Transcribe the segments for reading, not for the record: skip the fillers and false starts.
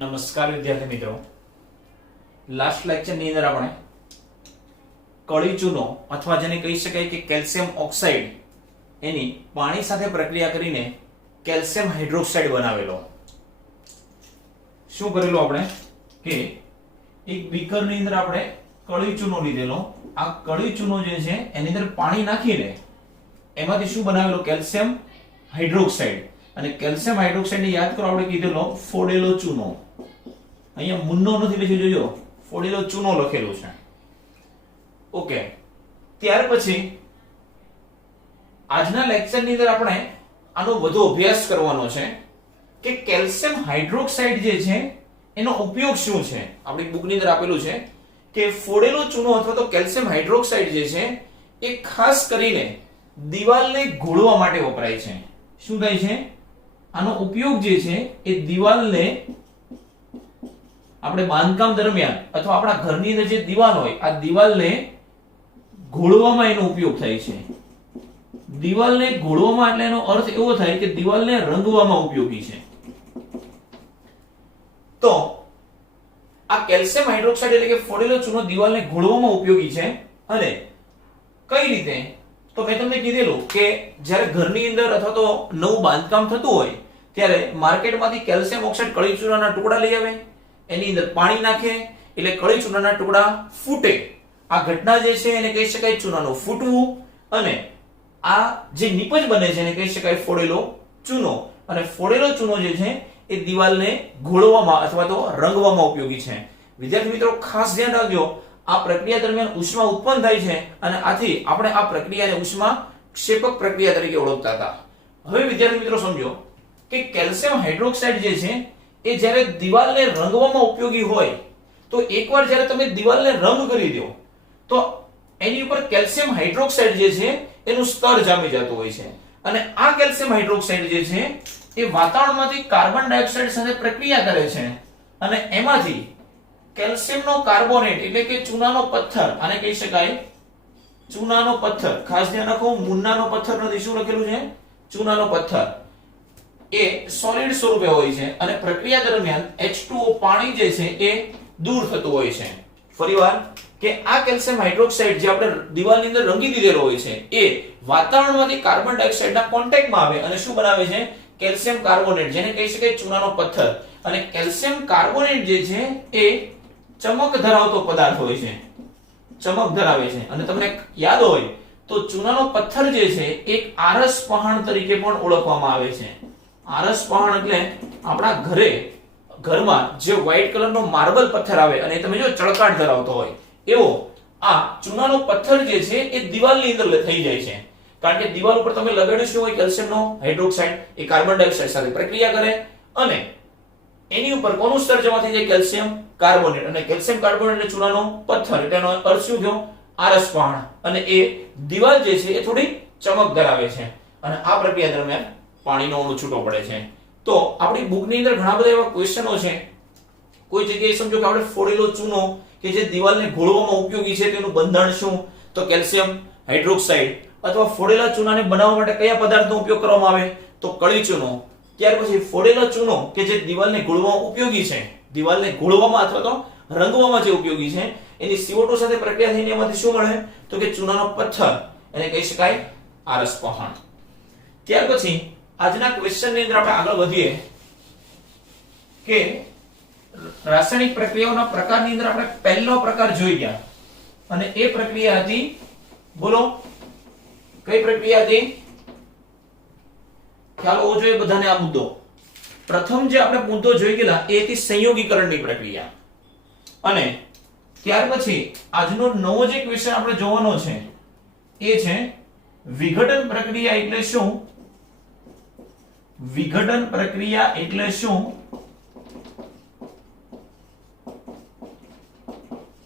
નમસ્કાર વિદ્યાર્થી મિત્રો, લાસ્ટ લેક્ચર ની અંદર આપણે કળી ચૂનો અથવા જેને કહી શકાય કે કેલ્શિયમ ઓક્સાઇડ એની પાણી સાથે પ્રક્રિયા કરીને કેલ્શિયમ હાઇડ્રોક્સાઇડ બનાવેલો. શું કરેલું આપણે કે એક બીકર ની અંદર આપણે કળી ચૂનો લીધેલો. આ કળી ચૂનો જે છે એની અંદર પાણી નાખીને એમાંથી શું બનાવેલો? Calcium hydroxide. અને કેલ્શિયમ હાઇડ્રોક્સાઇડ ને યાદ કરો, આપણે કીધેલો ફોડેલો ચૂનો. અહીંયા મુન્નો નથી લખ્યું, જોજો ફોડેલો ચૂનો લખેલું છે. ઓકે, ત્યાર પછી આજના લેક્ચર ની અંદર આપણે આનો વધુ અભ્યાસ કરવાનો છે કે કેલ્શિયમ હાઇડ્રોક્સાઇડ જે છે એનો ઉપયોગ શું છે. આપણી બુક ની અંદર આપેલું છે કે ફોડેલો ચૂનો અથવા તો કેલ્શિયમ હાઇડ્રોક્સાઇડ જે છે એ ખાસ કરીને દિવાલને ઘોળવા માટે વપરાય છે. શું થાય છે? આનો ઉપયોગ જે છે એ દિવાલને, આપણે બાંધકામ દરમિયાન અથવા આપણા ઘરની અંદર જે દિવાલ હોય આ દિવાલને ઘોળવામાં એનો ઉપયોગ થાય છે. દિવાલને ઘોળવામાં એટલે એનો અર્થ એવો થાય કે દિવાલને રંગવામાં ઉપયોગી છે. તો આ કેલ્શિયમ હાઇડ્રોક્સાઇડ એટલે કે ફોડેલો ચૂનો દિવાલને ઘોળવામાં ઉપયોગી છે. અને કઈ રીતે? તો મેં તમને કીધેલું કે જ્યારે ઘરની અંદર અથવા તો નવું બાંધકામ થતું હોય ત્યારે માર્કેટમાંથી કેલ્શિયમ ઓક્સાઇડ કળી ચૂનાના ટુકડા લઈ આવે, એની અંદર પાણી નાખે એટલે કળી ચૂનાના ટુકડા ફૂટે. આ ઘટના જે છે એને કહી શકાય ચૂનાનું ફૂટવું. અને આ જે નિપજ બને છે એને કહી શકાય ફોડેલો ચૂનો. અને ફોડેલો ચૂનો જે છે એ દિવાલને ઘોળવામાં અથવા તો રંગવામાં ઉપયોગી છે. વિદ્યાર્થી મિત્રો, ખાસ ધ્યાન રાખજો, આ પ્રક્રિયા દરમિયાન ઉષ્મા ઉત્પન્ન થાય છે અને આથી આપણે આ પ્રક્રિયાને ઉષ્મા ક્ષેપક પ્રક્રિયા તરીકે ઓળખતા હતા. હવે વિદ્યાર્થી મિત્રો સમજો કે કેલ્શિયમ હાઇડ્રોક્સાઇડ જે છે એ જ્યારે દિવાલને રંગવામાં ઉપયોગી હોય તો એકવાર જ્યારે તમે દિવાલને રંગ કરી દો તો એની ઉપર કેલ્શિયમ હાઇડ્રોક્સાઇડ જે છે એનું સ્તર જામી જતું હોય છે. અને આ કેલ્શિયમ હાઇડ્રોક્સાઇડ જે છે એ વાતાવરણમાંથી કાર્બન ડાયોક્સાઇડ સાથે પ્રક્રિયા કરે છે અને એમાંથી કેલ્શિયમનો કાર્બોનેટ એટલે કે ચૂનાનો પથ્થર, આને કહી શકાય ચૂનાનો પથ્થર. ખાસ ધ્યાન રાખો, મુન્નાનો પથ્થર નથી, શું લખેલું છે? ચૂનાનો પથ્થર. એ સોલિડ સ્વરૂપે હોય છે અને પ્રક્રિયા દરમિયાન H2O પાણી જે છે એ દૂર થતું હોય છે. ફરીવાર કે આ કેલ્શિયમ હાઇડ્રોક્સાઇડ જે આપણે દિવાલની અંદર રંગી દીધેલો હોય છે એ વાતાવરણમાંથી કાર્બન ડાયોક્સાઇડના કોન્ટેક્ટમાં આવે અને શું બનાવે છે? કેલ્શિયમ કાર્બોનેટ, જેને કહી શકાય ચૂનાનો પથ્થર. અને કેલ્શિયમ કાર્બોનેટ જે છે એ ચમક ધરાવતો પદાર્થ હોય છે, ચમક ધરાવે છે. અને તમને યાદ હોય તો ચૂનાનો પથ્થર જે છે એક આરસ પહાણ તરીકે પણ ઓળખવામાં આવે છે. આરસ પહાણ એટલે આપણા ઘરમાં જે વ્હાઈટ કલરનો માર્બલ પથ્થર આવે અને તમે જો ચળકાટ ધરાવતો હોય એવો આ ચૂનાનો પથ્થર જે છે એ દિવાલની અંદર થઈ જાય છે. કારણ કે દિવાલ ઉપર તમે લગાડ્યું શું હોય? કેલ્શિયમનો હાઇડ્રોક્સાઇડ. એ કાર્બન ડાયોક્સાઇડ સાથે પ્રક્રિયા કરે અને એની ઉપર કોનું સ્તર જમા થઈ જાય? Calcium carbonate. અને કેલ્શિયમ કાર્બોનેટ એટલે ચૂનાનો પથ્થર એટલે એનો અર્થ શું થયો? આરસ પહાણ. અને એ દિવાલ જે છે એ થોડી ચમક ધરાવે છે અને આ પ્રક્રિયા દરમિયાન પાણીનો અણુ છૂટો પડે છે. તો આપણી બુકની અંદર ઘણા બધા એવા ક્વેશ્ચનો છે. કોઈ જગ્યાએ સમજો કે આપણે ફોડેલો ચૂનો કે જે દિવાલને ઘોળવામાં ઉપયોગી છે તેનું બંધારણ શું? તો કેલ્શિયમ હાઇડ્રોક્સાઇડ. અથવા ફોડેલા ચૂનાને બનાવવા માટે કયા પદાર્થનો ઉપયોગ કરવામાં આવે? તો કળી ચૂનો. ત્યાર પછી ફોડેલો ચૂનો કે જે દિવાલને ઘોળવામાં ઉપયોગી છે, દિવાલને ઘોળવામાં અથવા તો રંગવામાં જે ઉપયોગી છે, એની CO2 સાથે પ્રક્રિયા થઈને એમાંથી શું મળે? તો કે ચૂનાનો પથ્થર, એને કહી શકાય આરસ પહાણ. ત્યાર પછી આજના ક્વેશ્ચન ની અંદર આપણે આગળ વધીએ કે રાસાયણિક પ્રક્રિયાઓના પ્રકારની અંદર આપણે પહેલો પ્રકાર જોઈ ગયા અને એ પ્રક્રિયા હતી, બોલો કઈ પ્રક્રિયા હતી? ખ્યાલ હોવો જોઈએ બધાને આ મુદ્દો. પ્રથમ જે આપણે મુદ્દો જોઈ ગયેલા એ હતી સંયોગીકરણની પ્રક્રિયા. અને ત્યાર પછી આજનો નવો જે ક્વેશ્ચન આપણે જોવાનો છે એ છે વિઘટન પ્રક્રિયા એટલે શું? વિઘટન પ્રક્રિયા એટલે શું?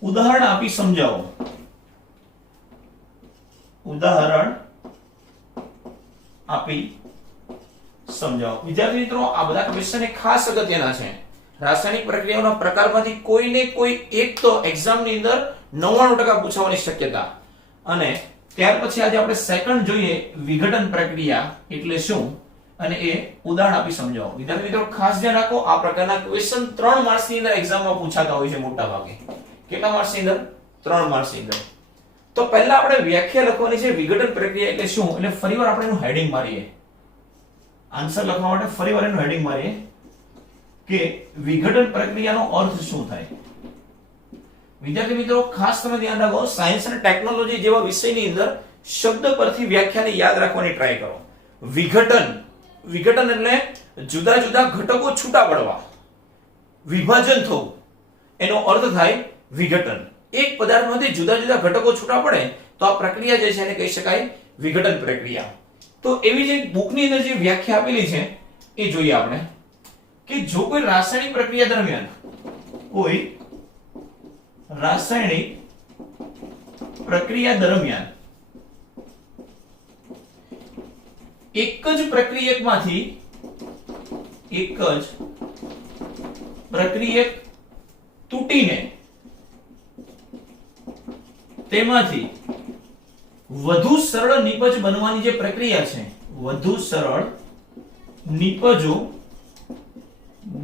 ઉદાહરણ આપી સમજાવો. ઉદાહરણ આપી સમજાવો. વિદ્યાર્થી મિત્રો, આ બધા ક્વેશ્ચન એ ખાસ અગત્યના છે. રાસાયણિક પ્રક્રિયાઓના પ્રકારમાંથી કોઈને કોઈ એક તો એક્ઝામ ની અંદર 99% પૂછવાની શક્યતા. અને ત્યાર પછી આજે આપણે સેકન્ડ જોઈએ વિઘટન પ્રક્રિયા એટલે શું. અને એ ઉદાહરણ આપી સમજાવો. વિદ્યાર્થી મિત્રો ખાસ ધ્યાન રાખો, આ પ્રકારના ક્વેશ્ચન 3 માર્ક્સ ની અંદર એક્ઝામમાં પૂછાતા હોય છે મોટા ભાગે. કેટલા માર્ક્સ ની અંદર? 3 માર્ક્સ ની અંદર. તો પહેલા આપણે વ્યાખ્યા લખવાની છે. વિઘટન પ્રક્રિયા એટલે શું? એટલે ફરીવાર આપણે એનું હેડિંગ મારીએ. આન્સર લખવા માટે ફરીવાર એનું હેડિંગ મારીએ કે વિઘટન પ્રક્રિયાનો અર્થ શું થાય. વિદ્યાર્થી મિત્રો ખાસ તમે ધ્યાન રાખો, સાયન્સ અને ટેકનોલોજી જેવા વિષયની અંદર શબ્દ પરથી વ્યાખ્યાને યાદ રાખવાની ટ્રાય કરો. વિઘટન, વિઘટન એટલે જુદા જુદા ઘટકો છૂટા પડવા, વિભાજન થવું, એનો અર્થ થાય વિઘટન. એક પદાર્થમાંથી જુદા જુદા ઘટકો છૂટા પડે તો આ પ્રક્રિયા જે છે એને કહી શકાય વિઘટન પ્રક્રિયા. તો એવી જે બુકની અંદર જે વ્યાખ્યા આપેલી છે એ જોઈએ આપણે કે જો કોઈ રાસાયણિક પ્રક્રિયા દરમિયાન કોઈ રાસાયણિક પ્રક્રિયા દરમિયાન એક જ પ્રક્રિયક તૂટીને તેમાંથી વધુ સરળ નિપજ બનવાની જે પ્રક્રિયા છે, વધુ સરળ નિપજો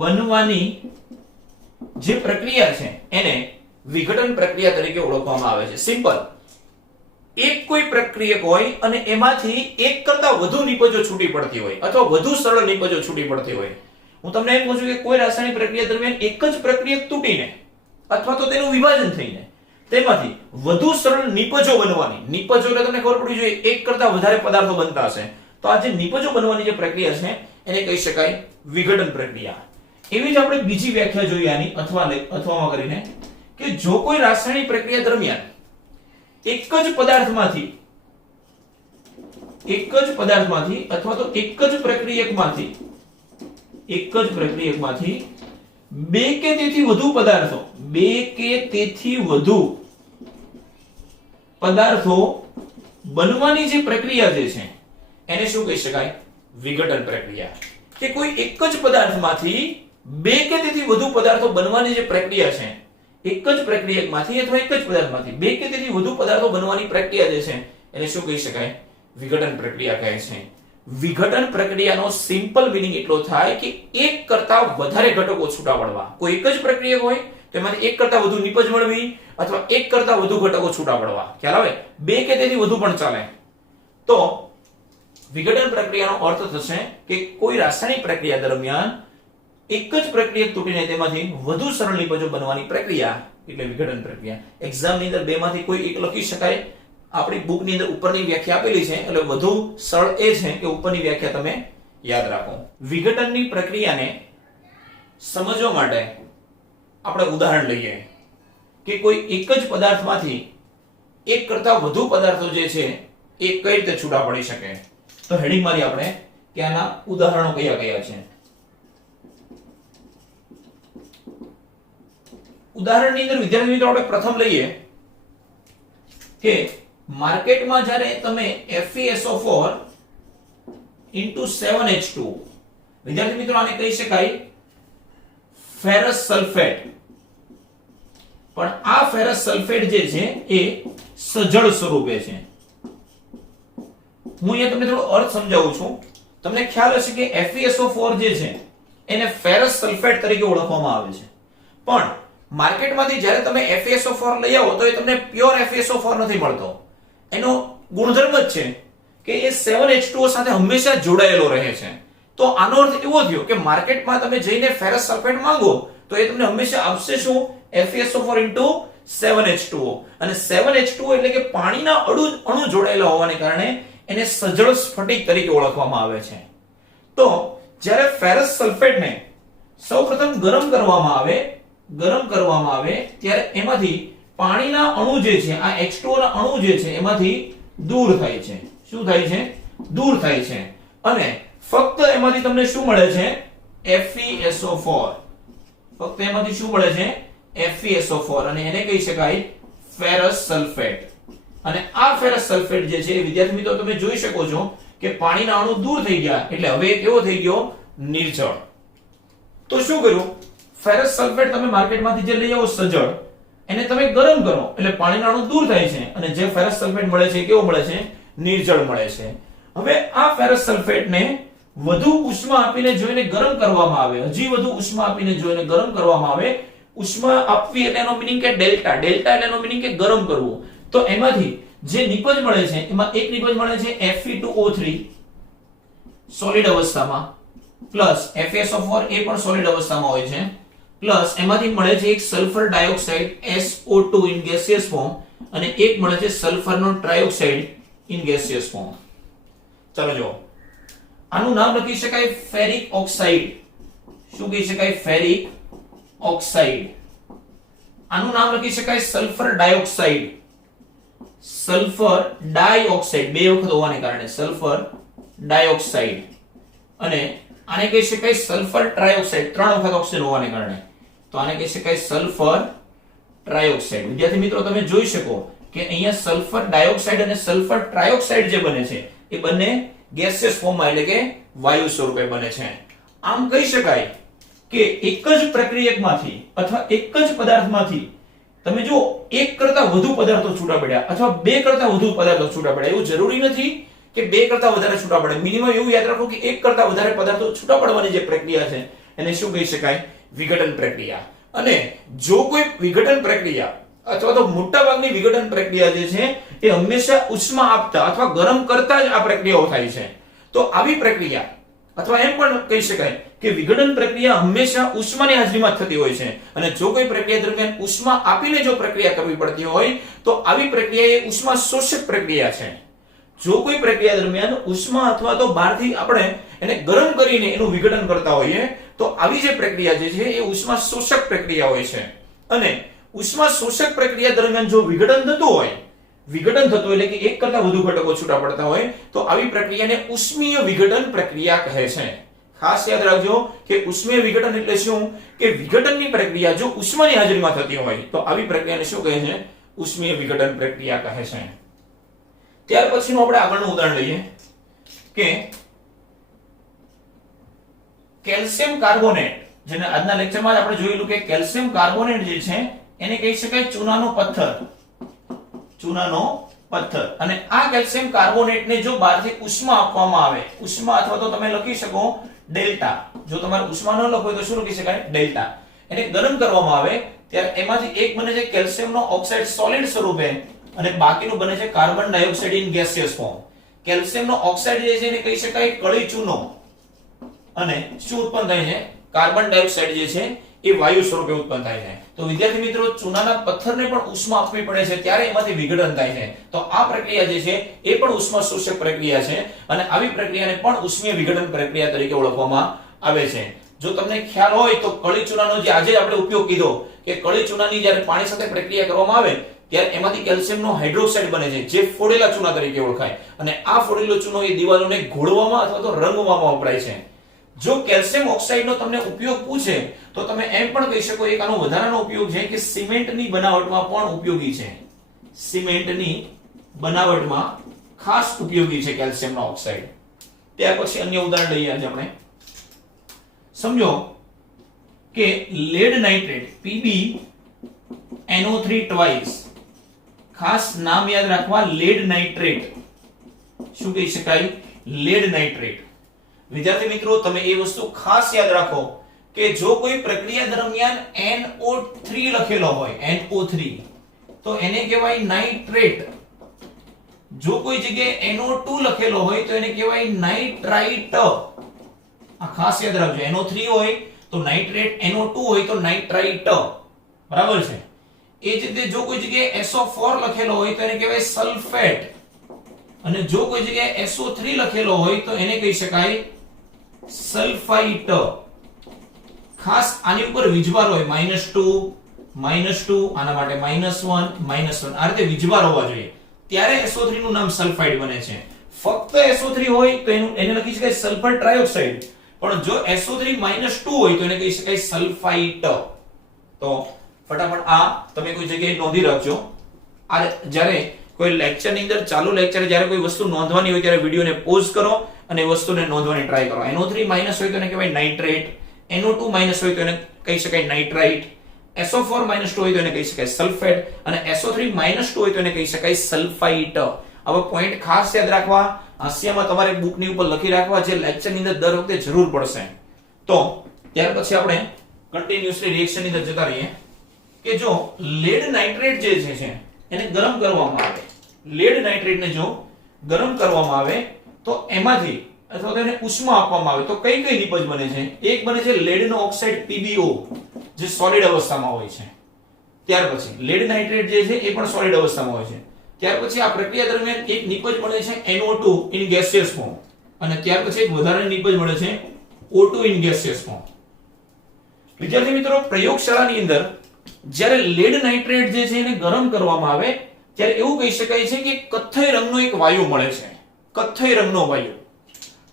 બનવાની જે પ્રક્રિયા છે એને વિઘટન પ્રક્રિયા તરીકે ઓળખવામાં આવે છે. સિમ્પલ, એક કોઈ પ્રક્રિયક હોય અને એમાંથી એક કરતા વધુ નિપજો છૂટી પડતી હોય અથવા વધુ સરળ નિપજો છૂટી પડતી હોય. હું તમને એમ કહું છું કે કોઈ રાસાયણિક પ્રક્રિયા દરમિયાન એક જ પ્રક્રિયક તૂટીને અથવા તો તેનું વિભાજન થઈને તેમાંથી વધુ સરળ નિપજો બનવાની, નિપજો એટલે તમને ખબર પડવી જોઈએ એક કરતા વધારે પદાર્થો બનતા હશે, તો આ જે નિપજો બનવાની જે પ્રક્રિયા છે એને કહી શકાય વિઘટન પ્રક્રિયા. એવી જ આપણે બીજી વ્યાખ્યા જોઈએ આની અથવામાં કરીને કે જો કોઈ રાસાયણિક પ્રક્રિયા દરમિયાન એક જ પદાર્થમાંથી અથવા તો એક જ પ્રક્રિયકમાંથી બે કે તેથી વધુ પદાર્થો બનવાની જે પ્રક્રિયા જે છે એને શું કહી શકાય વિઘટન પ્રક્રિયા. કે કોઈ એક જ પદાર્થમાંથી બે કે તેથી વધુ પદાર્થો બનવાની જે પ્રક્રિયા છે, એક જ પ્રક્રિયકમાંથી અથવા એક જ પદાર્થમાંથી બે કે તેથી વધુ પદાર્થો બનવાની પ્રક્રિયા જે છે એને શું કહી શકાય વિઘટન પ્રક્રિયા કહે છે. વિઘટન પ્રક્રિયાનો સિમ્પલ મીનિંગ એટલો થાય કે એક કરતા વધારે ઘટકો છૂટા પડવા. કોઈ એક જ પ્રક્રિયા હોય તેમાંથી એક કરતા વધુ નિપજ મળવી અથવા એક કરતા વધુ ઘટકો છૂટા પડવા. ખ્યાલ આવે? બે કે તેથી વધુ પણ ચાલે. તો વિઘટન પ્રક્રિયાનો અર્થ થશે કે કોઈ રાસાયણિક પ્રક્રિયા દરમિયાન એક જ પ્રક્રિયક તૂટીને તેમાંથી વધુ સરળ નિપજો બનવાની પ્રક્રિયા એટલે વિઘટન પ્રક્રિયા. એક્ઝામ ની અંદર બે માંથી કોઈ એક લખી શકાય. આપણી બુક ની અંદર ઉપરની વ્યાખ્યા આપેલી છે એટલે વધુ સરળ એ છે કે ઉપરની વ્યાખ્યા તમે યાદ રાખો. વિઘટનની પ્રક્રિયાને સમજવા માટે આપણે ઉદાહરણ લઈએ કે કોઈ એક જ પદાર્થમાંથી એક કરતા વધુ પદાર્થો જે છે એ કઈ રીતે છૂટા પડી શકે. તો હેડિંગ મારી આપણે કે આના ઉદાહરણો કયા કયા છે. ઉદાહરણની અંદર વિદ્યાર્થી મિત્રો આપણે પ્રથમ લઈએ કે માર્કેટમાં જ્યારે તમે FeSO4 7H2, વિદ્યાર્થી મિત્રો આને કહી શકાય ફેરસ સલ્ફેટ. પણ આ ફેરસ સલ્ફેટ જે છે એ સજળ સ્વરૂપે છે. હું અહીંયા તમને થોડો અર્થ સમજાવું છું. તમને ખ્યાલ હશે કે FeSO4 જે છે એને ફેરસ સલ્ફેટ તરીકે ઓળખવામાં આવે છે. પણ માર્કેટમાંથી જ્યારે તમે FeSO4 લઈ આવો તો એ તમને પ્યોર FeSO4 નથી મળતો. એનો ગુણધર્મ જ છે કે એ 7H2O સાથે હંમેશા જોડાયેલો રહે છે. તો આનો અર્થ એવો થયો કે માર્કેટમાં તમે જઈને ફેરસ સલ્ફેટ માંગો તો એ તમને હંમેશા આપશે શું? FeSO4 7H2O. અને 7H2O એટલે કે પાણીના અણુ જોડાયેલા હોવાને કારણે એને સજળ સ્ફટિક તરીકે ઓળખવામાં આવે છે. તો જ્યારે ફેરસ સલ્ફેટને સૌપ્રથમ ગરમ કરવામાં આવે ત્યારે એમાંથી પાણીના અણુ જે છે, આ H2O ના અણુ જે છે એમાંથી દૂર થાય છે. શું થાય છે? દૂર થાય છે. અને ફક્ત એમાંથી તમને શું મળે છે? FeSO4. ફક્ત એમાંથી શું મળે છે? FeSO4. અને એને કહી શકાય ફેરસ સલ્ફેટ. અને આ ફેરસ સલ્ફેટ જે છે વિદ્યાર્થી મિત્રો તમે જોઈ શકો છો કે પાણીના અણુ દૂર થઈ ગયા એટલે હવે કેવો થઈ ગયો? નિર્જળ. તો શું કર્યું? ફેરસ સલ્ફેટ તમે માર્કેટમાંથી જે લઈ આવો સજળ, એને તમે ગરમ કરો એટલે પાણીના અણુ દૂર થાય છે અને જે ફેરસ સલ્ફેટ મળે છે કેવો મળે છે? નિર્જળ મળે છે. હવે આ ફેરસ સલ્ફેટને વધુ ઉષ્મા આપીને જો એને ગરમ કરવામાં આવે, હજી વધુ ઉષ્મા આપીને જો એને ગરમ કરવામાં આવે, ઉષ્મા આપવી એટલે એનો મીનિંગ કે ડેલ્ટા, ડેલ્ટા એટલે એનો મીનિંગ કે ગરમ કરવું, તો એમાંથી જે નિપજ મળે છે એમાં એક નિપજ મળે છે Fe2O3 સોલિડ અવસ્થામાં પ્લસ FeSO4 એ પણ સોલિડ અવસ્થામાં હોય છે, પ્લસ એમાંથી મળે છે એક sulphur dioxide SO2 in gaseous form અને એક મળે છે સલ્ફરનો ટ્રાયોક્સાઇડ ઇન ગેસિયસ ફોર્મ. ચાલો જો આનું નામ લખી શકાય ફેરિક ઓક્સાઇડ. શું કહી શકાય? Ferric oxide. આનું નામ લખી શકાય સલ્ફર ડાયોક્સાઇડ, સલ્ફર ડાયોક્સાઇડ, બે વખત હોવાને કારણે સલ્ફર ડાયોક્સાઇડ, અને આને કહી શકાય સલ્ફર ટ્રાયોક્સાઇડ, ત્રણ વખત ઓક્સિજન હોવાને કારણે, તો આને કહી શકાય સલ્ફર ટ્રાયોક્સાઇડ. વિદ્યાર્થી મિત્રો તમે જોઈ શકો કે અહીંયા સલ્ફર ડાયોક્સાઇડ અને સલ્ફર ટ્રાયોક્સાઇડ જે બને છે એ બંને ગેસિયસ ફોર્મમાં એટલે કે વાયુ સ્વરૂપે બને છે. આમ કહી શકાય કે એક જ પ્રક્રિયકમાંથી અથવા એક જ પદાર્થમાંથી તમે જો એક કરતા વધુ પદાર્થો છૂટા પડ્યા અથવા બે કરતા વધુ પદાર્થો છૂટા પડ્યા, એવું જરૂરી નથી કે બે કરતા વધારે છૂટા પડે. મિનિમમ એવું યાદ રાખો કે એક કરતા વધારે પદાર્થો છૂટા પડવાની જે પ્રક્રિયા છે એને શું કહી શકાય? વિઘટન પ્રક્રિયા. અને જો કોઈ વિઘટન પ્રક્રિયા અથવા તો મોટા ભાગની વિઘટન પ્રક્રિયા જે છે એ હંમેશા ઉષ્મા આપતા અથવા ગરમ કરતા જ આ પ્રક્રિયાઓ થાય છે, તો આવી પ્રક્રિયા અથવા એમ પણ કહી શકાય કે વિઘટન પ્રક્રિયા હંમેશા ઉષ્માની હાજરીમાં થતી હોય છે, અને જો કોઈ પ્રક્રિયા દરમિયાન ઉષ્મા આપીને જો પ્રક્રિયા કરવી પડતી હોય તો આવી પ્રક્રિયા એ ઉષ્મા શોષક પ્રક્રિયા છે. જો કોઈ પ્રક્રિયા દરમિયાન ઉષ્મા અથવા તો બહારથી આપણે એને ગરમ કરીને એનું વિઘટન કરતા હોઈએ તો આવી જે પ્રક્રિયા જે છે એ ઉષ્મા શોષક પ્રક્રિયા હોય છે. અને ઉષ્મા શોષક પ્રક્રિયા દરમિયાન જો વિઘટન થતું હોય, વિઘટન થતું એટલે કે એક કરતા વધુ ઘટકો છૂટા પડતા હોય તો આવી પ્રક્રિયાને ઉષ્મીય વિઘટન પ્રક્રિયા કહે છે. ખાસ યાદ રાખજો કે ઉષ્મીય વિઘટન એટલે શું? કે વિઘટનની પ્રક્રિયા જો ઉષ્માની હાજરીમાં થતી હોય તો આવી પ્રક્રિયાને શું કહે છે? ઉષ્મીય વિઘટન પ્રક્રિયા કહે છે. ત્યાર પછીનું આપણે આગળનું ઉદાહરણ લઈએ કે કેલ્શિયમ કાર્બોનેટ, જેને આજના લેક્ચરમાં આપણે જોયેલું કે કેલ્શિયમ કાર્બોનેટ જે છે એને કહી શકાય ચૂનાનો પથ્થર, ચૂનાનો પથ્થર. અને આ કેલ્શિયમ કાર્બોનેટને જો બહારથી ઉષ્મા આપવામાં આવે, ઉષ્મા અથવા તો તમે લખી શકો ડેલ્ટા, જો તમારે ઉષ્મા ન લખો તો શું લખી શકાય? ડેલ્ટા. એને ગરમ કરવામાં આવે ત્યારે એમાંથી એક બને છે કેલ્શિયમનો ઓક્સાઇડ સોલિડ સ્વરૂપે અને બાકીનું બને છે carbon dioxide in gaseous form. કેલ્શિયમનો ઓક્સાઇડ જે છે એને કહી શકાય કળી ચૂનો, અને શું ઉત્પન્ન થાય છે? કાર્બન ડાયોક્સાઇડ જે છે એ વાયુ સ્વરૂપે ઉત્પન્ન થાય છે. તો વિદ્યાર્થી મિત્રો ચૂનાના પથ્થરને પણ ઉષ્મા આપવી પડે છે ત્યારે એમાંથી વિઘટન થાય છે. તો આ પ્રક્રિયા જે છે એ પણ ઉષ્મા શોષક પ્રક્રિયા છે, અને આવી પ્રક્રિયાને પણ ઉષ્મીય વિઘટન પ્રક્રિયા તરીકે ઓળખવામાં આવે છે. જો તમને ખ્યાલ હોય તો કળી ચૂનાનો જે આજે આપણે ઉપયોગ કીધો કે કળી ચૂનાની જ્યારે પાણી સાથે પ્રક્રિયા કરવામાં આવે ત્યારે એમાંથી કેલ્શિયમનો હાઇડ્રોક્સાઇડ બને છે જે ફોડેલા ચૂના તરીકે ઓળખાય, અને આ ફોડેલો ચૂનો એ દિવાલોને ઘોળવામાં અથવા તો રંગવામાં વપરાય છે. જો કેલ્શિયમ ઓક્સાઇડનો તમને ઉપયોગ પૂછે તો તમે એમ પણ કહી શકો એક આનો વધારાનો ઉપયોગ છે કે સિમેન્ટની બનાવટમાં પણ ઉપયોગી છે. સિમેન્ટની બનાવટમાં ખાસ ઉપયોગી છે કેલ્શિયમનો ઓક્સાઇડ. ત્યાર પછી અન્ય ઉદાહરણ લઈએ આજે આપણે. સમજો કે લેડ નાઇટ્રેટ PbNO3 ટ્વાઇસ, ખાસ નામ યાદ રાખવા, લેડ નાઇટ્રેટ. શું કહી શકાય? Lead nitrate. વિદ્યાર્થી મિત્રો તમે એ વસ્તુ ખાસ યાદ રાખો કે જો કોઈ પ્રક્રિયા દરમિયાન NO3 લખેલો હોય, NO3, તો એને કહેવાય નાઇટ્રેટ. જો કોઈ જગ્યાએ NO2 લખેલો હોય તો એને કહેવાય નાઇટ્રાઇટ. આ ખાસ યાદ રાખજો. NO3 હોય તો નાઇટ્રેટ, NO2 હોય તો નાઇટ્રાઇટ. બરાબર છે? એ જ રીતે જો કોઈ જગ્યાએ SO4 લખેલો હોય તો એને કહેવાય સલ્ફેટ, અને જો કોઈ જગ્યાએ SO3 લખેલો હોય તો એને કહી શકાય સલ્ફાઇટ. ખાસ આની ઉપર વીજભાર હોય, -2, આના માટે -1, આ રીતે વીજભાર હોવા જોઈએ ત્યારે SO3 નું નામ સલ્ફાઇડ બને છે. ફક્ત SO3 હોય તો એને લખી શકાય સલ્ફર ટ્રાયોક્સાઇડ, પણ જો SO3 -2 હોય તો એને કહી શકાય સલ્ફાઇટ. તો ફટાફટ આ તમે કોઈ જગ્યાએ નોંધી રાખજો. આ જ્યારે કોઈ લેક્ચર ની અંદર, ચાલુ લેક્ચર જ્યારે કોઈ વસ્તુ નોંધવાની હોય ત્યારે વિડિયોને પોઝ કરો અને વસ્તુને નોંધવાની ટ્રાય કરો. NO3 માઈનસ હોય તો એને કહેવાય નાઇટ્રેટ, NO2 માઈનસ હોય તો એને કહી શકાય નાઇટ્રાઇટ, SO4 -2 હોય તો એને કહી શકાય સલ્ફેટ, અને SO3 -2 હોય તો એને કહી શકાય સલ્ફાઇટ. આવા પોઈન્ટ ખાસ યાદ રાખવા, હાસ્યમાં તમારે બુકની ઉપર લખી રાખવા, જે લેક્ચરની અંદર દર વખતે જરૂર પડશે. તો ત્યાર પછી આપણે કન્ટિન્યુઅસલી રિએક્શન ની અંદર જતા રહીએ કે જો લેડ નાઇટ્રેટ જે છે એને ગરમ કરવામાં આવે, લેડ નાઇટ્રેટને જો ગરમ કરવામાં આવે તો એમાંથી અથવા તો એને ઉષ્મા આપવામાં આવે તો કઈ કઈ નિપજ બને છે? એક બને છે લેડનો ઓક્સાઇડ PbO જે સોલિડ અવસ્થામાં હોય છે. ત્યાર પછી લેડ નાઇટ્રેટ જે છે એ પણ સોલિડ અવસ્થામાં હોય છે. ત્યાર પછી આ પ્રક્રિયા દરમિયાન એક નિપજ મળે છે NO2 ઇન ગેસિયસ ફોર્મ અને ત્યાર પછી એક વધારાની નિપજ મળે છે O2 ઇન ગેસિયસ ફોર્મ. વિદ્યાર્થી મિત્રો, પ્રયોગશાળાની અંદર જ્યારે લેડ નાઇટ્રેટ જે છે એને ગરમ કરવામાં આવે ત્યારે એવું કહી શકાય છે કે કથ્થઈ રંગનો એક વાયુ મળે છે, કથ્થઈ રંગનો વાયુ.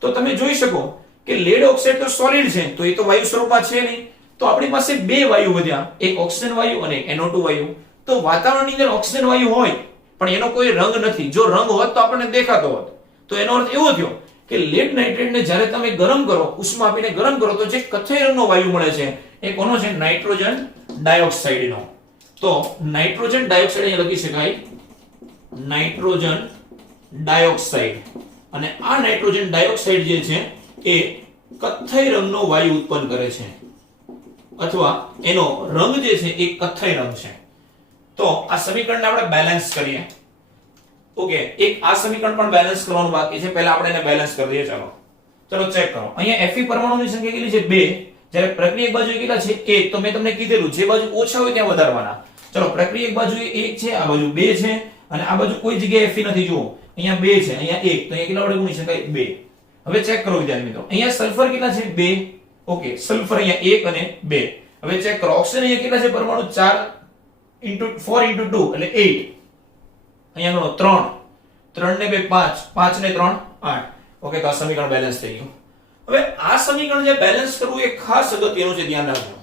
તો તમે જોઈ શકો કે લેડ ઓક્સાઇડ તો સોલિડ છે તો એ તો વાયુ સ્વરૂપમાં છે નહીં, તો આપણી પાસે બે વાયુ વધ્યા, એક ઓક્સિજન વાયુ અને એક NO2 વાયુ. તો વાતાવરણની અંદર ઓક્સિજન વાયુ હોય પણ એનો કોઈ રંગ નથી. જો રંગ હોત તો આપણને દેખાતો હોત. તો એનો અર્થ એવો થયો કે લેડ નાઇટ્રેટને જ્યારે તમે ગરમ કરો, ઉષ્મા આપીને ગરમ કરો તો જે કથ્થઈ રંગનો વાયુ મળે છે એ કોનો છે? નાઇટ્રોજન ડાયોક્સાઇડનો. તો નાઇટ્રોજન ડાયોક્સાઇડ અહીંયા લખી શકાય નાઇટ્રોજન ડાયોક્સાઇડ, અને આ નાઇટ્રોજન ડાયોક્સાઇડ જે છે એ કથ્થઈ રંગનો વાયુ ઉત્પન્ન કરે છે અથવા એનો રંગ જે છે એ કથ્થઈ રંગ છે. તો આ સમીકરણને આપણે બેલેન્સ કરીએ. ઓકે, એક આ સમીકરણ પણ બેલેન્સ કરવાનું બાકી છે. પહેલા આપણે એને બેલેન્સ કરી દઈએ. ચલો ચેક કરો. અહીંયા Fe પરમાણુની સંખ્યા કેટલી છે? 2. જ્યારે પ્રક્રિયક બાજુ કેટલા છે? 1. તો મેં તમને કીધેલું જે બાજુ ઓછા હોય ત્યાં વધારવાના. ચલો, પ્રક્રિયક બાજુ 1 છે, આ બાજુ 2 છે અને આ બાજુ કોઈ જગ્યાએ Fe નથી. જુઓ, અહીંયા 2 છે, અહીંયા 1, તો અહીંયા કેટલા વડે ગુણી શકાય? 2. હવે ચેક કરો વિદ્યાર્થી મિત્રો, અહીંયા સલ્ફર કેટલા છે? 2. ઓકે, સલ્ફર અહીંયા 1 અને 2. હવે ચેક કરો, ઓક્સિજન અહીંયા કેટલા છે પરમાણુ? 4 4 2 એટલે 8. અહીંયા ગણો 3 3 ને 2 5 5 ને 3 8. ઓકે, તો આ સમીકરણ બેલેન્સ થઈ ગયું. હવે આ સમીકરણ જે બેલેન્સ કરવું એ ખાસ અગત્યનું છે, ધ્યાન રાખજો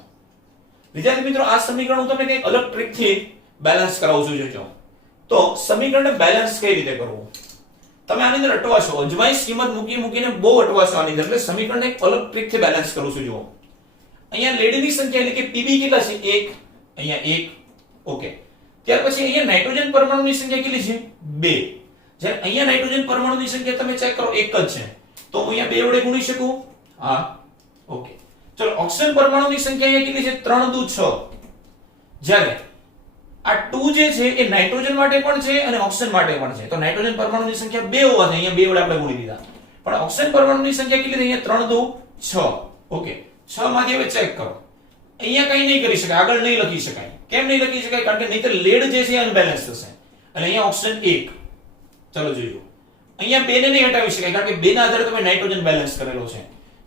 વિદ્યાર્થી મિત્રો. આ સમીકરણ હું તમને કંઈક અલગ ટ્રીક થી બેલેન્સ કરાવું છું. જોજો તો સમીકરણને બેલેન્સ કઈ રીતે કરવું, તમે આની અંદર અટવાશો, અજમાઈશ કિંમત મૂકીને બહુ અટવાશો આની અંદર. એટલે સમીકરણને એક અલગ ટ્રીક થી બેલેન્સ કરું છું. જુઓ, અહીંયા લેડની સંખ્યા એટલે કે Pb કેટલા છે? 1. અહીંયા 1. ઓકે, ત્યાર પછી અહીંયા નાઇટ્રોજન પરમાણુની સંખ્યા કેટલી છે? 2. જ્યારે અહીંયા નાઇટ્રોજન પરમાણુની સંખ્યા તમે ચેક કરો 1 જ છે, તો હું અહીંયા 2 વડે ગુણી શકું? હા. ઓકે, ચલો, ઓક્સિજન પરમાણુની સંખ્યા અહીંયા કેટલી છે? 3 દુ 6. જ્યારે આ 2 જે છે એ નાઇટ્રોજન માટે પણ છે અને ઓક્સિજન માટે પણ છે. તો નાઇટ્રોજન પરમાણુની સંખ્યા 2 હોવાથી અહીંયા 2 વડે આપણે ગુણી દીધા. પણ ઓક્સિજન પરમાણુની સંખ્યા કેટલી થઈ? અહીંયા 3 દુ 6. ઓકે, 6 માંથી હવે ચેક કરો. અહીંયા કઈ નહીં કરી શકાય, આગળ નહીં લખી શકાય. કેમ નહીં લખી શકાય? કારણ કે નહીતર લેડ જે છે અનબેલેન્સ થશે. અને અહીંયા ઓક્સિજન 1. ચલો જોજો, અહીંયા 2 ને નહીં હટાવી શકાય કારણ કે 2 ના આધારે તમે નાઇટ્રોજન બેલેન્સ કરેલો છે.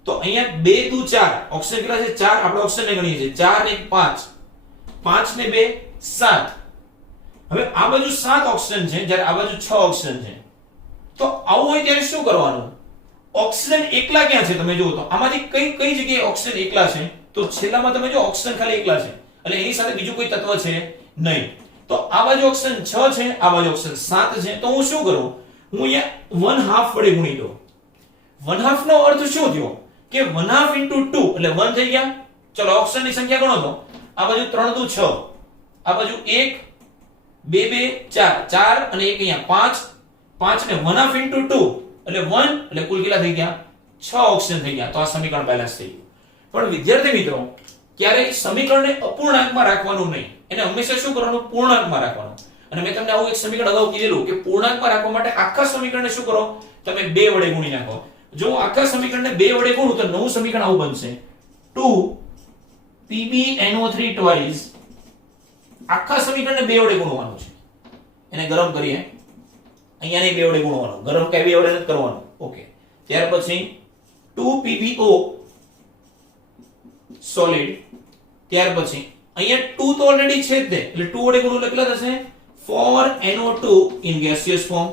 તો અહીંયા 2 દુ 4, ઓક્સિજન કેટલા છે? 4. આપણે ઓક્સિજન ને ગણીએ છીએ 4 ને 5, 5 ને 2 7. હવે આ બાજુ 7 ઓક્સિજન છે જ્યારે આ બાજુ 6 ઓક્સિજન છે. તો આવું હોય ત્યારે શું કરવાનું? ઓક્સિજન એકલા ક્યાં છે? તમે જુઓ તો આમાંથી કઈ જગ્યાએ ઓક્સિજન એકલા છે? તો છેલ્લામાં તમે જો ઓક્સિજન ખાલી એકલા છે એટલે એની સાથે બીજું કોઈ તત્વ છે નહીં. તો આ બાજુ ઓક્સિજન 6 છે, આ બાજુ ઓક્સિજન 7 છે. તો હું શું કરું? હું અહીંયા 1/2 વડે ગુણી દઉં. 1/2 નો અર્થ શું થયો કે 1/2 * 2 એટલે 1 થઈ ગયા. ચલો, ઓક્સિજનની સંખ્યા ગણો તો આ બાજુ 3 દુ 6, આ બાજુ 1 2 2 4 4 અને 1 અહીંયા 5 5 ને 1/2 * 2 એટલે 1 એટલે કુલ કેટલા થઈ ગયા? 6 ઓક્સિજન થઈ ગયા. તો આ સમીકરણ બેલેન્સ થઈ ગયું. પણ વિદ્યાર્થી મિત્રો, ક્યારેય સમીકરણને અપૂર્ણાંકમાં રાખવાનું નહીં, એને હંમેશા શું કરવાનું? પૂર્ણાંકમાં રાખવાનું. અને મેં તમને આવું એક સમીકરણ અગાઉ કીધેલું કે પૂર્ણાંકમાં રાખવા માટે આખા સમીકરણને શું કરો? તમે 2 વડે ગુણી નાખો. જો હું આખા સમીકરણને 2 વડે ગુણું તો નવું સમીકરણ આવું બનશે 2PbNO3 twice. આખા સમીકરણને 2 વડે ગુણવાનું છે. એને ગરમ કરીએ. અહીંયા ને 2 વડે ગુણવાનું, ગરમ કઈ 2 વડે નથી કરવાનું. ઓકે, ત્યાર પછી 2PbO સોલિડ. ત્યાર પછી અહીંયા 2 તો ઓલરેડી છે જ તે, એટલે 2 વડે ગુણો એટલે કેટલા થશે? 4NO2 in gaseous form.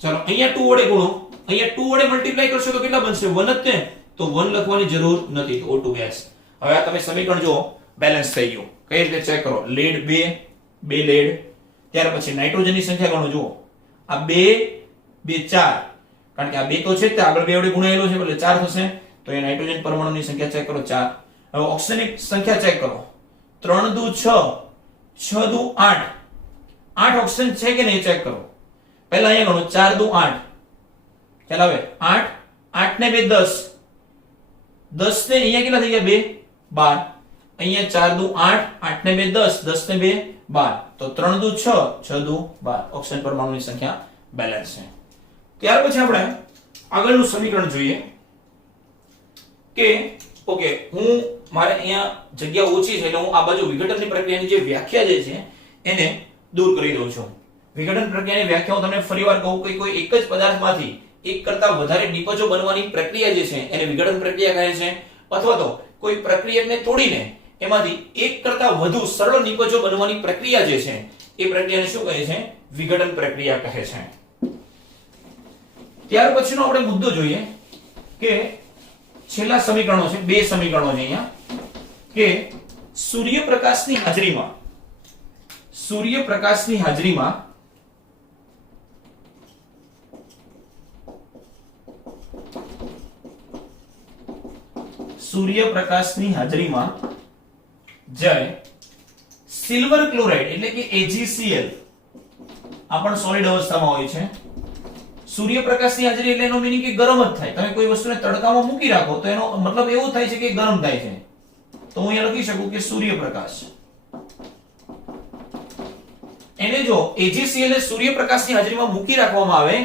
ચલો, અહીંયા 2 વડે ગુણો, અહીંયા 2 વડે મલ્ટીપ્લાય કરશો તો કેટલા બનશે? 1 જ તે, તો 1 લખવાની જરૂર નથી, તો O2 ગેસ. હવે આ તમે સમીકરણ જો બેલેન્સ થઈ ગયું. કઈ રીતે ચેક કરો? Lead 2 lead. ત્યાર પછી નાઇટ્રોજનની સંખ્યા ગણો. જુઓ, આ 2 2 4, કારણ કે આ 2 તો છે જ, આગળ 2 વડે ગુણાયેલો છે એટલે 4 થશે. તો એ નાઇટ્રોજન પરમાણુની સંખ્યા ચેક કરો 4. હવે ઓક્સિજનની સંખ્યા ચેક કરો. 3 દુ 6 6 દુ 8 8 ઓક્સિજન છે કે નહીં ચેક કરો. પહેલા અહીંયા ગણો 4 દુ 8, ચાલ હવે 8, 8 ને 2 10, 10 ને અહીંયા કેટલા થઈ ગયા 2 12, અહીંયા 4 દુ 8, 8 ને 2 10, 10 ને 2 12, તો 3 દુ 6, 6 દુ 12. ઓક્સિજન પરમાણુની સંખ્યા બેલેન્સ છે. ત્યાર પછી આપણે આગળનું સમીકરણ જોઈએ કે ઓકે, હું મારે અહીંયા જગ્યા ઓછી છે એટલે હું આ બાજુ વિઘટનની પ્રક્રિયાની જે વ્યાખ્યા જે છે એને દૂર કરી દઉં છું. વિઘટન પ્રક્રિયાની વ્યાખ્યા હું તમને ફરીવાર કહું કે કોઈ એક જ પદાર્થમાંથી એક કરતા વધારે નિપજો બનવાની પ્રક્રિયા જે છે એને વિઘટન પ્રક્રિયા કહે છે, અથવા તો કોઈ પ્રક્રિયકને તોડીને એમાંથી એક કરતા વધુ સરળ નિપજો બનવાની પ્રક્રિયા જે છે એ પ્રક્રિયાને શું કહે છે? વિઘટન પ્રક્રિયા કહે છે. ત્યાર પછીનો આપણે મુદ્દો જોઈએ કે છેલ્લા સમીકરણો છે, બે સમીકરણો છે અહીંયા, કે સૂર્યપ્રકાશની હાજરીમાં જ્યારે સિલ્વર ક્લોરાઇડ એટલે કે AgCl આ પણ સોલિડ અવસ્થામાં હોય છે. સૂર્યપ્રકાશની હાજરી એટલે એનો મીનિંગ કે ગરમ જ થાય. તમે કોઈ વસ્તુને તડકામાં મૂકી રાખો તો એનો મતલબ એવો થાય છે કે ગરમ થાય છે. તો હું અહીંયા લખી શકું કે સૂર્યપ્રકાશ, એને જો AgCl ને સૂર્યપ્રકાશની હાજરીમાં મૂકી રાખવામાં આવે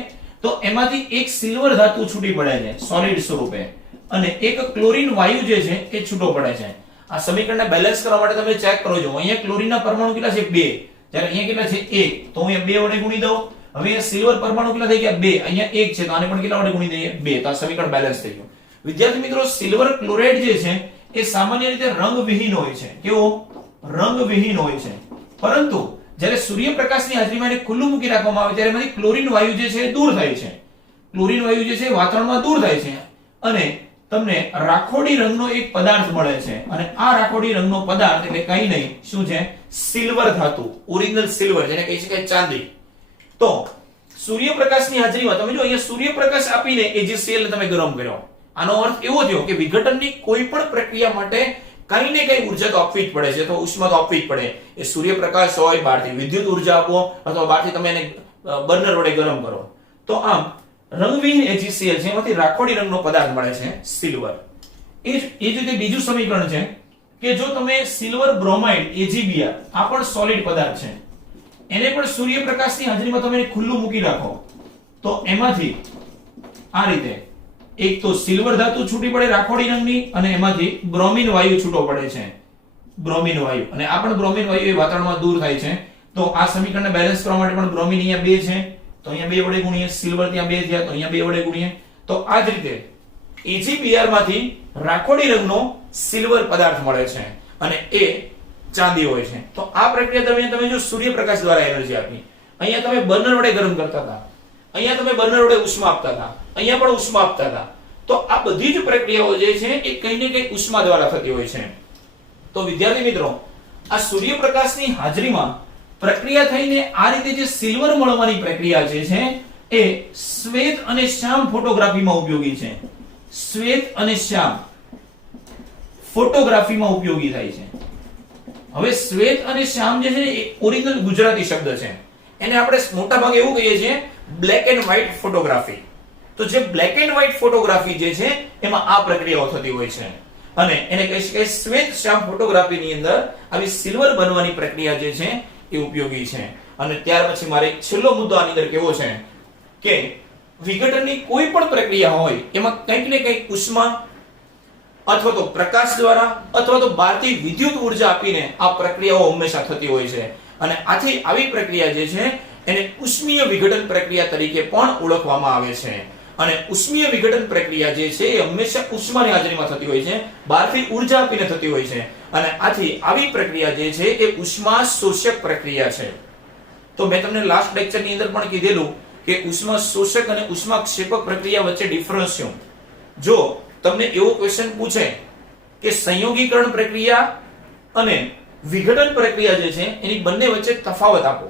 તો એમાંથી એક સિલ્વર ધાતુ છૂટી પડે છે સોલિડ સ્વરૂપે, અને એક ક્લોરીન વાયુ જે છે એ છૂટો પડે છે. આ સમીકરણને બેલેન્સ કરવા માટે તમે ચેક કરો છો. અહીંયા ક્લોરીનના પરમાણુ કેટલા છે? 2. જ્યારે અહીંયા કેટલા છે? 1. તો હું અહીંયા 2 વડે ગુણી દઉં. હવે અહીંયા સિલ્વર પરમાણુ કેટલા થઈ ગયા? 2. અહીંયા 1 છે તો આને પણ કેટલા વડે ગુણી દઈએ? 2. તો આ સમીકરણ બેલેન્સ થઈ ગયું. વિદ્યાર્થી મિત્રો, સિલ્વર ક્લોરાઇડ જે છે એ સામાન્ય રીતે રંગવિહીન હોય છે. કેવો? રંગવિહીન હોય છે. પરંતુ જ્યારે સૂર્યપ્રકાશની હાજરીમાં એને ખુલ્લું મૂકી રાખવામાં આવે ત્યારે એમાંથી ક્લોરીન વાયુ જે છે એ દૂર થાય છે. ક્લોરીન વાયુ જે છે વાતાવરણમાં દૂર થાય છે અને તમને રાખોડી રંગનો એક પદાર્થ મળે છે. અને આ રાખોડી રંગનો પદાર્થ એટલે કઈ નહીં, શું છે? સિલ્વર ધાતુ, ઓરિજિનલ સિલ્વર, જેને કહી શકાય ચાંદી. તો સૂર્યપ્રકાશની હાજરીમાં તમે જો અહીંયા સૂર્યપ્રકાશ આપીને AgCl ને તમે ગરમ કર્યો, આનો અર્થ એવો થયો કે વિઘટનની કોઈ પણ પ્રક્રિયા માટે કઈ ને કઈ ઉર્જા તો આપવી જ પડે છે, તો ઉષ્મા તો આપવી જ પડે. એ સૂર્યપ્રકાશ હોય, બહારથી વિદ્યુત ઉર્જા આપો, અથવા બહારથી તમે એને બર્નર વડે ગરમ કરો. તો આમ રંગવિહીન AgCl છે એમાંથી રાખોડી રંગનો પદાર્થ મળે છે સિલ્વર. એ જ રીતે બીજું સમીકરણ છે કે જો તમે સિલ્વર બ્રોમાઇડ AgBr, આ પણ સોલિડ પદાર્થ છે, એને પણ સૂર્યપ્રકાશની હાજરીમાં તમે એને ખુલ્લું મૂકી રાખો તો એમાંથી આ રીતે એક તો સિલ્વર ધાતુ છૂટી પડે રાખોડી રંગની, અને એમાંથી બ્રોમિન વાયુ છૂટો પડે છે, બ્રોમિન વાયુ, અને આ પણ બ્રોમિન વાયુ એ વાતાવરણમાં દૂર થાય છે. તો આ સમીકરણને બેલેન્સ કરવા માટે પણ બ્રોમિન અહીંયા 2 છે તો અહીંયા 2 વડે ગુણીએ, સિલ્વર ત્યાં 2 થયા તો અહીંયા 2 વડે ગુણીએ. તો આ જ રીતે AgBr માંથી રાખોડી રંગનો સિલ્વર પદાર્થ મળે છે અને એ ચાંદી હોય છે. તો આ પ્રક્રિયા દરમિયાન તમે જો સૂર્યપ્રકાશ દ્વારા એનર્જી આપી, અહીંયા તમે બર્નર વડે ગરમ કરતા હતા, અહીંયા તમે બર્નર વડે ઉષ્મા આપતા હતા, અહીંયા પણ ઉષ્મા આપતા હતા. તો આ બધી જ પ્રક્રિયાઓ જે છે એ કંઈ ને કંઈ ઉષ્મા દ્વારા થતી હોય છે. તો વિદ્યાર્થી મિત્રો, આ સૂર્યપ્રકાશની હાજરીમાં પ્રક્રિયા થઈને આ રીતે જે સિલ્વર મળવાની પ્રક્રિયા જે છે એ શ્વેત અને શ્યામ ફોટોગ્રાફીમાં ઉપયોગી છે. શ્વેત અને શ્યામ ફોટોગ્રાફીમાં ઉપયોગી થાય છે. હવે શ્વેત અને શ્યામ જે છે એ ઓરિજિનલ ગુજરાતી શબ્દ છે. એને આપણે મોટા ભાગે એવું કહીએ છીએ બ્લેક એન્ડ વ્હાઇટ ફોટોગ્રાફી. તો જે બ્લેક એન્ડ વ્હાઇટ ફોટોગ્રાફી જે છે એમાં આ પ્રક્રિયાઓ થતી હોય છે, અને એને કહી શકાય શ્વેત શ્યામ ફોટોગ્રાફીની અંદર આવી સિલ્વર બનવાની પ્રક્રિયા જે છે એ ઉપયોગી છે. અને ત્યાર પછી મારે છેલ્લો મુદ્દો આની અંદર કેવો છે કે વિઘટનની કોઈ પણ પ્રક્રિયા હોય એમાં કંઈક ને કંઈક ઉષ્મા અથવા તો પ્રકાશ દ્વારા અથવા તો બહારથી વિદ્યુત ઉર્જા આપીને આ પ્રક્રિયાઓ હંમેશા થતી હોય છે. અને આથી આવી પ્રક્રિયા જે છે એને ઉષ્મીય વિઘટન પ્રક્રિયા તરીકે પણ ઓળખવામાં આવે છે. અને ઉષ્મીય વિઘટન પ્રક્રિયા જે છે એ હંમેશા ઉષ્માની હાજરીમાં થતી હોય છે, બહારથી ઉર્જા આપીને થતી હોય છે. અને આથી આવી પ્રક્રિયા જે છે એ ઉષ્મા શોષક પ્રક્રિયા છે. તો મેં તમને લાસ્ટ લેક્ચરની અંદર પણ કીધેલું કે ઉષ્મા શોષક અને ઉષ્મા ક્ષેપક પ્રક્રિયા વચ્ચે ડિફરન્સ શું. જો તમને એવો ક્વેશ્ચન પૂછે કે સંયોગીકરણ પ્રક્રિયા અને વિઘટન પ્રક્રિયા જે છે એની બંને વચ્ચે તફાવત આપો,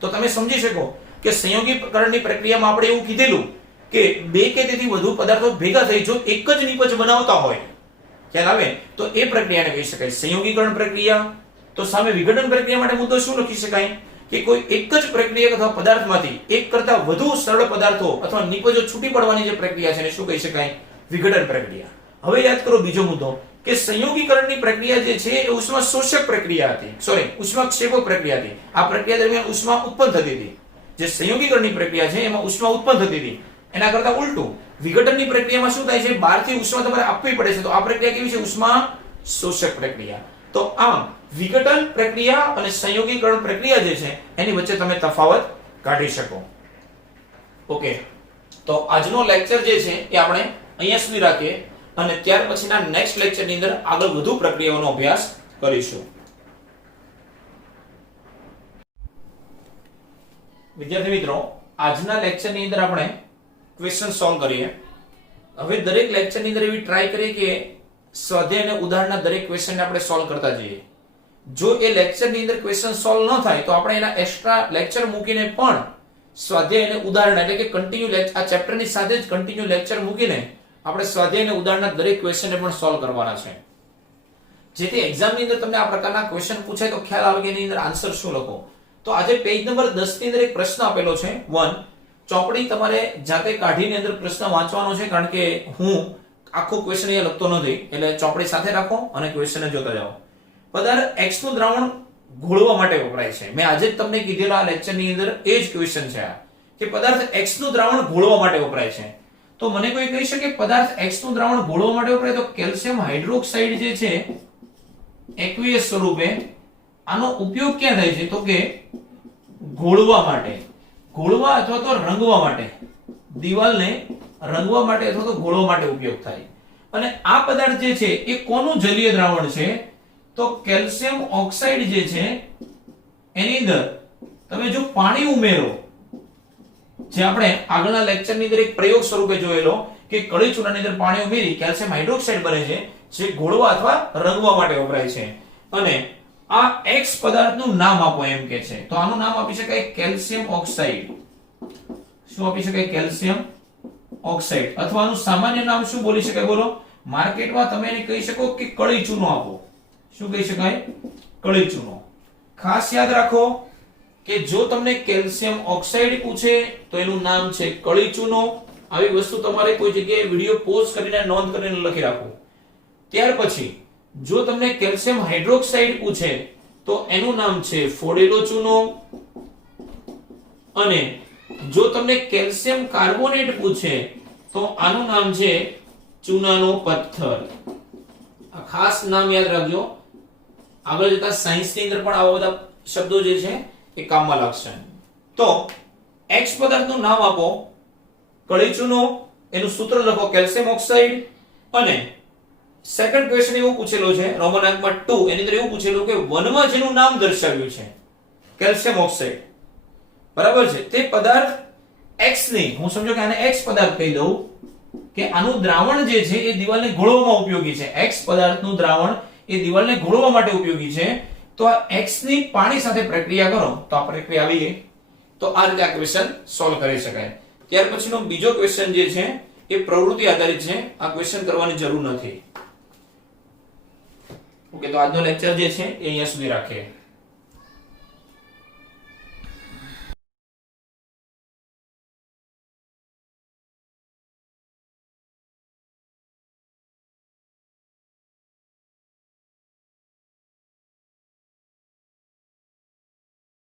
તો તમે સમજી શકો કે સંયોગીકરણની પ્રક્રિયામાં આપણે એવું કીધેલું કે બે કે તેથી વધુ પદાર્થો ભેગા થઈ જો એક જ નિપજ બનાવતા હોય, ખ્યાલ આવે, તો એ પ્રક્રિયાને કહી શકાય સંયોગીકરણ પ્રક્રિયા. તો સામે વિઘટન પ્રક્રિયા માટે મુદ્દો શું લખી શકાય કે કોઈ એક જ પ્રક્રિયક અથવા પદાર્થમાંથી એક કરતા વધુ સરળ પદાર્થો અથવા નિપજો છૂટી પડવાની જે પ્રક્રિયા છે એને શું કહી શકાય? વિઘટન પ્રક્રિયા. હવે યાદ કરો બીજો મુદ્દો કે સંયોગીકરણની પ્રક્રિયા જે છે એ ઉષ્મા શોષક પ્રક્રિયા હતી, ઉષ્માક્ષેપક પ્રક્રિયા હતી. આ પ્રક્રિયા દરમિયાન ઉષ્મા ઉત્પન્ન થતી હતી. જે સંયોગીકરણની પ્રક્રિયા છે એમાં ઉષ્મા ઉત્પન્ન થતી હતી. એના કરતા ઉલટું વિઘટનની પ્રક્રિયામાં શું થાય છે? બહારથી ઉષ્મા તમારે આપવી પડે છે. તો આ પ્રક્રિયા કેવી છે? ઉષ્મા શોષક પ્રક્રિયા. તો આમ વિઘટન પ્રક્રિયા અને સંયોગીકરણ પ્રક્રિયા જે છે એની વચ્ચે તમે તફાવત કાઢી શકો. ઓકે, તો આજનો લેક્ચર જે છે એ આપણે અહીંયા સુધી રાખીએ અને ત્યાર પછીના નેક્સ્ટ લેક્ચરની અંદર આગળ વધુ પ્રક્રિયાઓનો અભ્યાસ કરીશું. વિદ્યાર્થી મિત્રો, આજના લેક્ચરની અંદર આપણે ક્વેશ્ચન સોલ્વ કરીએ. હવે દરેક લેક્ચરની અંદર એવી ટ્રાય કરીએ કે સ્વાધ્યાય અને ઉદાહરણના દરેક ક્વેશ્ચનને આપણે સોલ્વ કરતા જઈએ. જો એ લેક્ચરની અંદર ક્વેશ્ચન સોલ્વ ન થાય તો આપણે એના એક્સ્ટ્રા લેક્ચર મૂકીને પણ સ્વાધ્યાય અને ઉદાહરણ એટલે કે કન્ટિન્યુ આ ચેપ્ટરની સાથે જ કન્ટિન્યુ લેક્ચર મૂકીને આપણે સ્વાધ્યાય અને ઉદાહરણના દરેક ક્વેશ્ચનને પણ સોલ્વ કરવાના છે. જેથી એક્ઝામની અંદર તમને આ પ્રકારના ક્વેશ્ચન પૂછાય તો ખ્યાલ આવે કે એની અંદર આન્સર શું લખો. તો આજે પેજ નંબર 10 ની અંદર એક પ્રશ્ન આપેલો છે 1. ચોપડી તમારે જાતે કાઢીને અંદર પ્રશ્ન વાંચવાનો છે, કારણ કે હું આખો ક્વેશ્ચન અહીંયા લખતો નથી, એટલે ચોપડી સાથે રાખો અને ક્વેશ્ચન જોતા જાઓ. પદાર્થ X નું દ્રાવણ ઘોળવા માટે વપરાય છે. મેં આજે જ તમને કીધેલા આ લેક્ચરની અંદર એ જ ક્વેશ્ચન છે આ કે પદાર્થ X નું દ્રાવણ ઘોળવા માટે વપરાય છે. તો મને કોઈ કહી શકે પદાર્થ X નું દ્રાવણ ઘોળવા માટે વપરાય તો કેલ્શિયમ હાઇડ્રોક્સાઇડ જે છે એક્વિયસ સ્વરૂપે આનો ઉપયોગ ક્યાં થાય છે? તો કે ઘોળવા માટે, ઘોળવા અથવા તો રંગવા માટે, દિવાલને રંગવા માટે અથવા તો ઘોળવા માટે ઉપયોગ થાય. અને આ પદાર્થ જે છે એ કોનું જલીય દ્રાવણ છે? તો કેલ્શિયમ ઓક્સાઇડ જે છે એની અંદર તમે જો પાણી ઉમેરો, જે આપણે આગળના લેક્ચરની અંદર એક પ્રયોગ સ્વરૂપે જોયેલો કે કળી ચૂનાની અંદર પાણી ઉમેરી કેલ્શિયમ હાઇડ્રોક્સાઇડ બને છે, જે ઘોળવા અથવા રંગવા માટે વપરાય છે. અને આ X પદાર્થનું નામ આપો એમ કે છે, તો આનું નામ આપી શકાય કેલ્શિયમ ઓક્સાઇડ. શું આપી શકાય? Calcium oxide. અથવા આનું સામાન્ય નામ શું બોલી શકાય? બોલો. માર્કેટમાં તમે એને કહી શકો કે કળી ચૂનો આપો. શું કહી શકાય? કળી ચૂનો. ખાસ યાદ રાખો કે જો તમને કેલ્શિયમ ઓક્સાઇડ પૂછે તો એનું નામ છે કળી ચૂનો. આવી વસ્તુ તમારે કોઈ જગ્યાએ વિડિયો પોઝ કરીને નોંધ કરીને લખી રાખો. ત્યાર પછી જો તમને કેલ્શિયમ હાઇડ્રોક્સાઇડ પૂછે તો એનું નામ છે ફોડેલો ચૂનો. અને જો તમને કેલ્શિયમ કાર્બોનેટ પૂછે તો આનું નામ છે ચૂનાનો પથ્થર. આ ખાસ નામ યાદ રાખજો. આગળ જતા સાયન્સની અંદર પણ આવા બધા શબ્દો જે છે એ કામમાં લાગશે. તો X પદાર્થનું નામ આપો કળી ચૂનો, એનું સૂત્ર લખો કેલ્શિયમ ઓક્સાઇડ. અને સેકન્ડ ક્વેશ્ચન એવું પૂછેલો છે રોમનાંકમાં 2, એની અંદર એવું પૂછેલું કે વનમાં જેનું નામ દર્શાવ્યું છે કેલ્શિયમ ઓક્સાઇડ, બરાબર છે, તે પદાર્થ X ની, હું સમજો કે આને X પદાર્થ કહી દઉં કે આનું દ્રાવણ જે છે એ દિવાલને ઘોળવામાં ઉપયોગી છે. X પદાર્થનું દ્રાવણ એ દિવાલને ઘોળવા માટે ઉપયોગી છે. તો આ X ની પાણી સાથે પ્રક્રિયા કરો તો આ પ્રક્રિયા આવી ગઈ. તો આ રીતે આ ક્વેશ્ચન સોલ્વ કરી શકાય. ત્યાર પછીનો બીજો ક્વેશ્ચન જે છે એ પ્રવૃત્તિ આધારિત છે. આ ક્વેશ્ચન કરવાની જરૂર નથી. ઓકે, તો આજનો લેક્ચર જે છે એ અહીંયા સુધી રાખીએ.